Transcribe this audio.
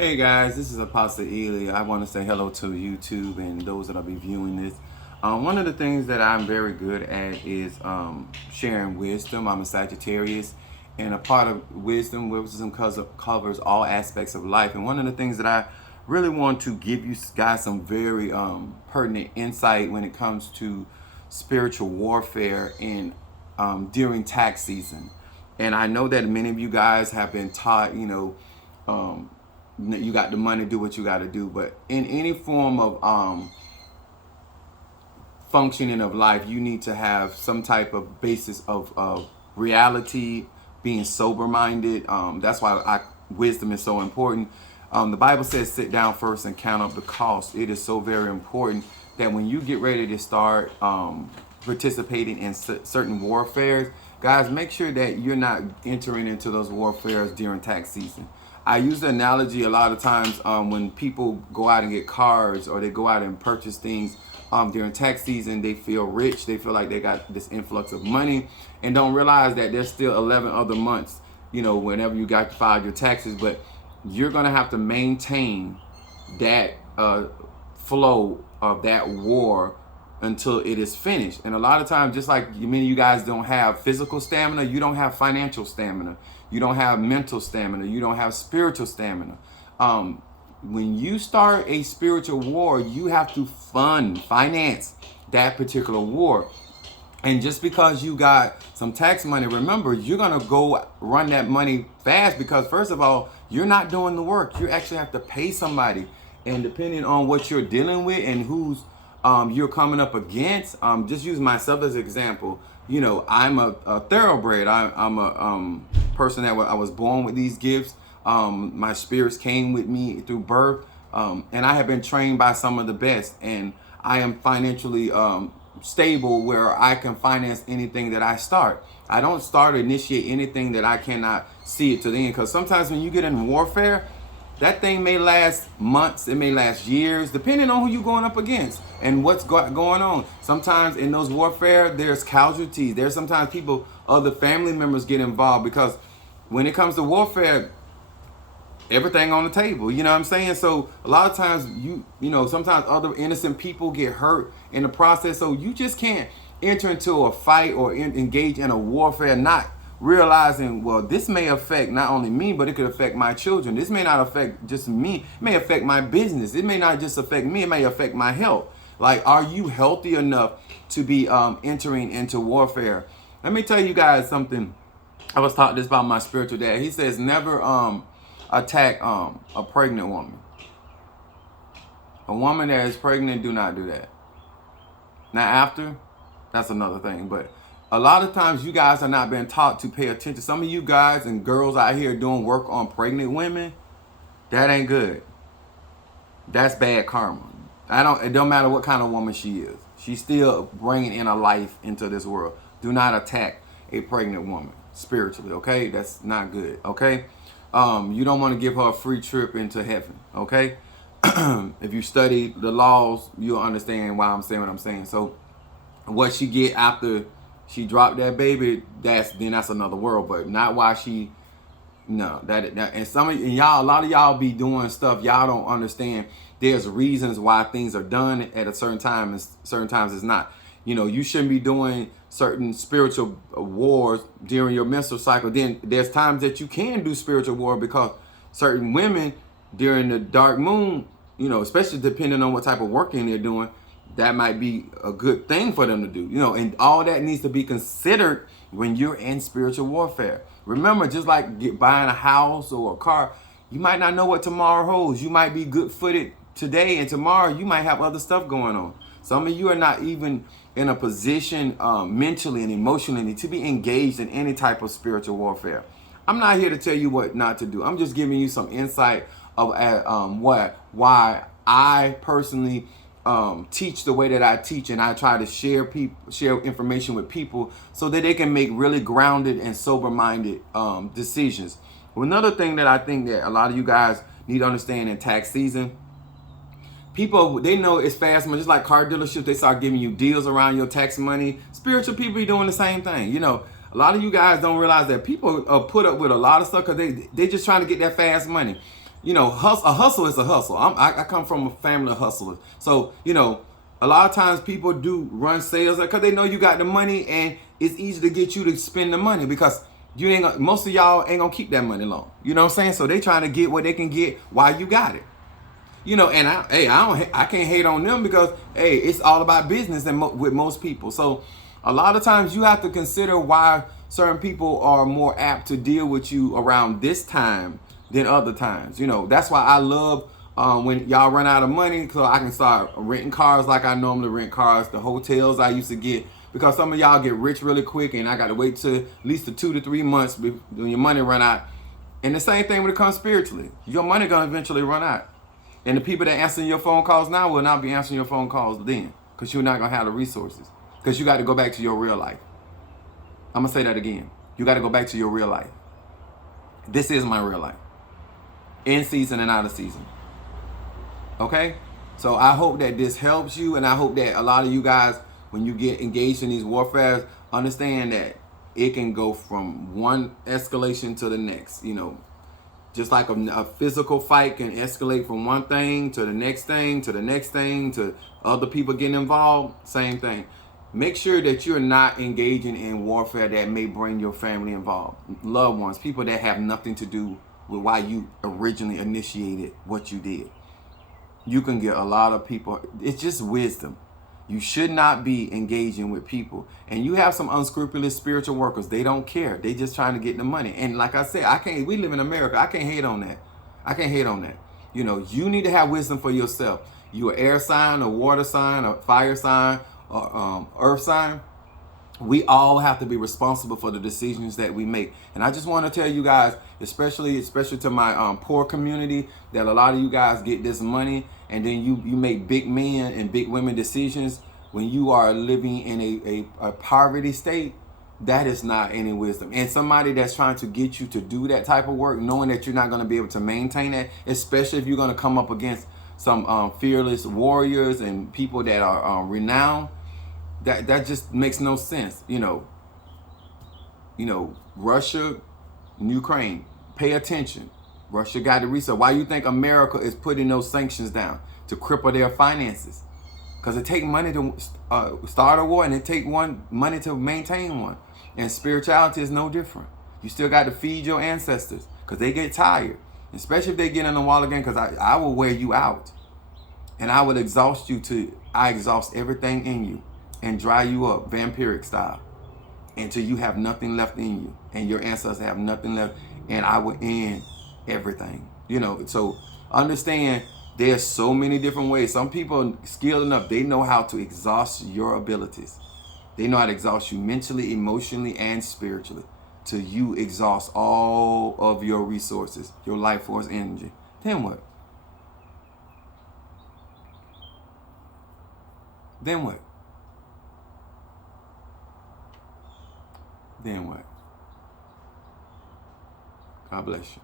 Hey guys, this is Apostle Ely. I want to say hello to YouTube and those that will be viewing this. One of the things that I'm very good at is sharing wisdom. I'm a Sagittarius, and a part of wisdom covers all aspects of life. And one of the things that I really want to give you guys some very pertinent insight when it comes to spiritual warfare in during tax season. And I know that many of you guys have been taught, you got the money, do what you got to do. But in any form of functioning of life, you need to have some type of basis of reality, being sober minded. That's why wisdom is so important. The Bible says sit down first and count up the cost. It is so very important that when you get ready to start participating in certain warfares, guys, make sure that you're not entering into those warfares during tax season. I use the analogy a lot of times when people go out and get cars or they go out and purchase things during tax season. They feel rich. They feel like they got this influx of money and don't realize that there's still 11 other months, whenever you got to file your taxes. But you're going to have to maintain that flow of that war until it is finished. And a lot of times, just like many of you guys don't have physical stamina, you don't have financial stamina, you don't have mental stamina, you don't have spiritual stamina. When you start a spiritual war, you have to finance that particular war. And just because you got some tax money, remember, you're going to go run that money fast because, first of all, you're not doing the work. You actually have to pay somebody. And depending on what you're dealing with and who's you're coming up against, just use myself as an example. I'm a thoroughbred. I'm a person that I was born with these gifts. My spirits came with me through birth. And I have been trained by some of the best. And I am financially stable where I can finance anything that I start. I don't initiate anything that I cannot see it to the end. Because sometimes when you get in warfare, that thing may last months, it may last years, depending on who you're going up against and what's going on. Sometimes in those warfare, there's casualties. There's sometimes other family members get involved because when it comes to warfare, everything on the table, you know what I'm saying? So a lot of times, sometimes other innocent people get hurt in the process. So you just can't enter into a fight or engage in a warfare not realizing, well, this may affect not only me, but it could affect my children. This may not affect just me. It may affect my business. It may not just affect me. It may affect my health. Like, are you healthy enough to be entering into warfare? Let me tell you guys something. I was taught this by my spiritual dad. He says, never attack a pregnant woman. A woman that is pregnant, do not do that. Now, after, that's another thing. But a lot of times you guys are not being taught to pay attention. Some of you guys and girls out here doing work on pregnant women, that ain't good. That's bad karma. It don't matter what kind of woman she is. She's still bringing in a life into this world. Do not attack a pregnant woman spiritually, okay? That's not good, okay? You don't want to give her a free trip into heaven, okay? If you study the laws, you'll understand why I'm saying what I'm saying. So what she get after she dropped that baby, that's another world, but not why she. No, and y'all, a lot of y'all be doing stuff y'all don't understand. There's reasons why things are done at a certain time, and certain times it's not. You shouldn't be doing certain spiritual wars during your menstrual cycle. Then there's times that you can do spiritual war because certain women during the dark moon, especially depending on what type of working they're doing, that might be a good thing for them to do, and all that needs to be considered when you're in spiritual warfare. Remember, just like buying a house or a car, you might not know what tomorrow holds. You might be good-footed today, and tomorrow you might have other stuff going on. Some of you are not even in a position mentally and emotionally to be engaged in any type of spiritual warfare. I'm not here to tell you what not to do. I'm just giving you some insight of why I personally teach the way that I teach, and I try to share information with people so that they can make really grounded and sober-minded decisions. Well, another thing that I think that a lot of you guys need to understand in tax season, people, they know it's fast money. Just like car dealerships, they start giving you deals around your tax money. Spiritual people be doing the same thing. A lot of you guys don't realize that people put up with a lot of stuff because they just trying to get that fast money. a hustle is a hustle. I come from a family of hustlers. So, a lot of times people do run sales because they know you got the money and it's easy to get you to spend the money because most of y'all ain't gonna keep that money long. You know what I'm saying? So they trying to get what they can get while you got it. And I can't hate on them because it's all about business and with most people. So a lot of times you have to consider why certain people are more apt to deal with you around this time than other times. That's why I love when y'all run out of money, so I can start renting cars like I normally rent cars, the hotels I used to get, because some of y'all get rich really quick and I got to wait till at least the 2 to 3 months when your money run out. And the same thing when it comes spiritually. Your money going to eventually run out. And the people that answering your phone calls now will not be answering your phone calls then, because you're not going to have the resources, because you got to go back to your real life. I'm going to say that again. You got to go back to your real life. This is my real life. In season and out of season. Okay? So I hope that this helps you, and I hope that a lot of you guys, when you get engaged in these warfares, understand that it can go from one escalation to the next. Just like a physical fight can escalate from one thing to the next thing, to the next thing, to other people getting involved, same thing. Make sure that you're not engaging in warfare that may bring your family involved. Loved ones, people that have nothing to do with why you originally initiated what you did. You can get a lot of people. It's just wisdom. You should not be engaging with people. And you have some unscrupulous spiritual workers. They don't care. They just trying to get the money. And like I said, we live in America. I can't hate on that. You need to have wisdom for yourself. You an air sign, a water sign, a fire sign, or earth sign. We all have to be responsible for the decisions that we make. And I just want to tell you guys, especially to my poor community, that a lot of you guys get this money and then you make big men and big women decisions when you are living in a poverty state. That is not any wisdom. And somebody that's trying to get you to do that type of work, knowing that you're not going to be able to maintain that, especially if you're going to come up against some fearless warriors and people that are renowned, that just makes no sense. Russia and Ukraine, pay attention. Russia got the research. Why you think America is putting those sanctions down? To cripple their finances. Because it takes money to start a war, and it takes money to maintain one. And spirituality is no different. You still got to feed your ancestors, because they get tired. Especially if they get in the wall again, because I will wear you out. And I will exhaust you I exhaust everything in you and dry you up, vampiric style, until you have nothing left in you and your ancestors have nothing left, and I will end everything. So understand there's so many different ways. Some people are skilled enough, they know how to exhaust your abilities. They know how to exhaust you mentally, emotionally, and spiritually, till you exhaust all of your resources, your life force energy. Then what? Then what? Then what? God bless you.